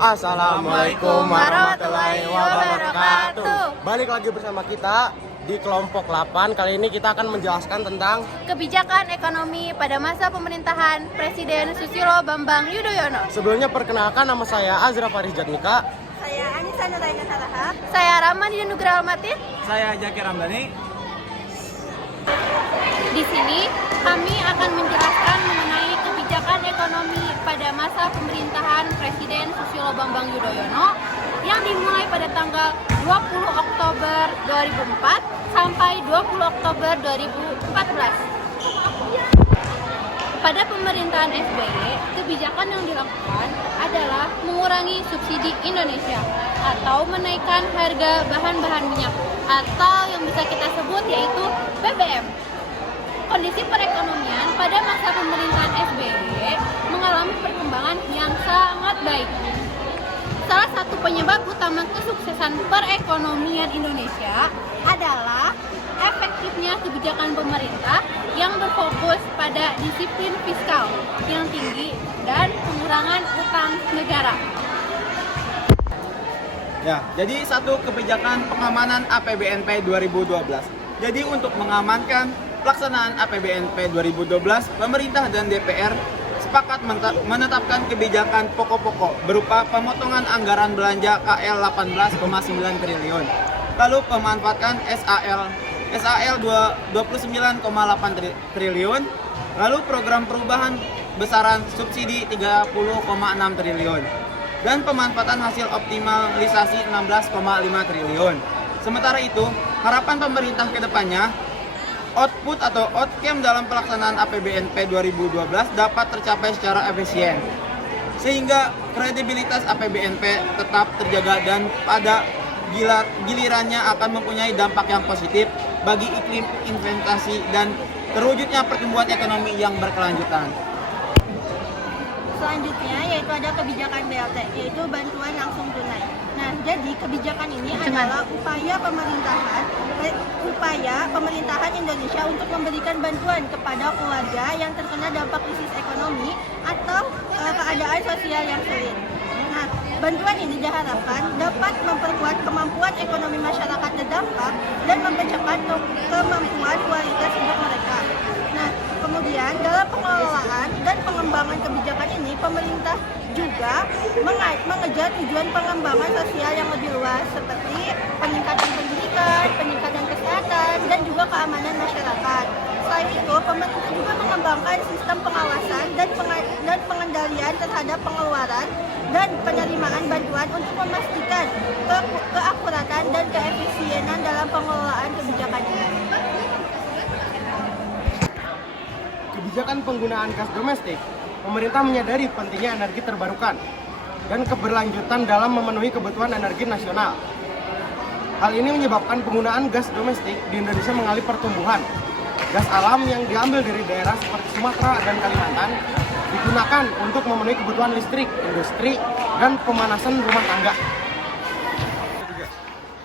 Assalamualaikum warahmatullahi wabarakatuh. Balik lagi bersama kita di kelompok 8. Kali ini kita akan menjelaskan tentang kebijakan ekonomi pada masa pemerintahan Presiden Susilo Bambang Yudhoyono. Sebelumnya perkenalkan, nama saya Azra Faris Jatnika. Saya Anissa Nuraina Salaha. Saya Ramani Nugraha Almatin. Saya Jakir Ramdhani. Di sini kami akan menjelaskan mengenai kebijakan ekonomi pada masa pemerintahan Presiden Susilo Bambang Yudhoyono yang dimulai pada tanggal 20 Oktober 2004 sampai 20 Oktober 2014. Pada pemerintahan SBY, kebijakan yang dilakukan adalah mengurangi subsidi Indonesia atau menaikkan harga bahan-bahan minyak atau yang bisa kita sebut yaitu BBM. Kondisi perekonomian pada masa pemerintahan SBY mengalami perkembangan yang sangat baik. Salah satu penyebab utama kesuksesan perekonomian Indonesia adalah efektifnya kebijakan pemerintah yang berfokus pada disiplin fiskal yang tinggi dan pengurangan utang negara. Ya, jadi satu kebijakan pengamanan APBNP 2012. Jadi untuk mengamankan pelaksanaan APBNP 2012, pemerintah dan DPR sepakat menetapkan kebijakan pokok-pokok berupa pemotongan anggaran belanja KL 18,9 triliun. Lalu pemanfaatan SAL 29,8 triliun. Lalu program perubahan besaran subsidi 30,6 triliun. Dan pemanfaatan hasil optimalisasi 16,5 triliun. Sementara itu, harapan pemerintah ke depannya output atau outcome dalam pelaksanaan APBNP 2012 dapat tercapai secara efisien sehingga kredibilitas APBNP tetap terjaga dan pada gilirannya akan mempunyai dampak yang positif bagi iklim investasi dan terwujudnya pertumbuhan ekonomi yang berkelanjutan. Selanjutnya yaitu ada kebijakan BLT, yaitu bantuan langsung tunai. Nah, jadi kebijakan ini adalah upaya pemerintahan Indonesia untuk memberikan bantuan kepada keluarga yang terkena dampak krisis ekonomi atau keadaan sosial yang sulit. Nah, bantuan ini diharapkan dapat memperkuat kemampuan ekonomi masyarakat terdampak dan mempercepat kemampuan kualitas hidup mereka. Nah, kemudian dalam pengelolaan dan pengembangan kebijakan ini, pemerintah juga mengejar tujuan pengembangan sosial yang lebih luas seperti peningkatan pendidikan, peningkatan kesehatan, dan juga keamanan masyarakat. Selain itu, pemerintah juga mengembangkan sistem pengawasan dan pengendalian terhadap pengeluaran dan penerimaan bantuan untuk memastikan keakuratan dan keefisienan dalam pengelolaan kebijakan ini. kebijakan penggunaan gas domestik. Pemerintah menyadari pentingnya energi terbarukan dan keberlanjutan dalam memenuhi kebutuhan energi nasional. Hal ini menyebabkan penggunaan gas domestik di Indonesia mengalami pertumbuhan. Gas alam yang diambil dari daerah seperti Sumatera dan Kalimantan digunakan untuk memenuhi kebutuhan listrik, industri, dan pemanasan rumah tangga.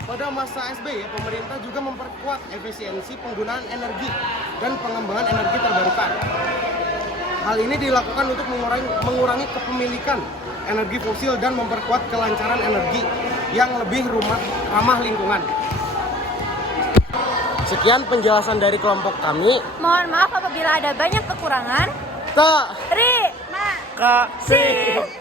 Pada masa SBY, pemerintah juga memperkuat efisiensi penggunaan energi dan pengembangan energi terbarukan. Hal ini dilakukan untuk mengurangi kepemilikan energi fosil dan memperkuat kelancaran energi yang lebih ramah lingkungan. Sekian penjelasan dari kelompok kami. Mohon maaf apabila ada banyak kekurangan. Terima kasih.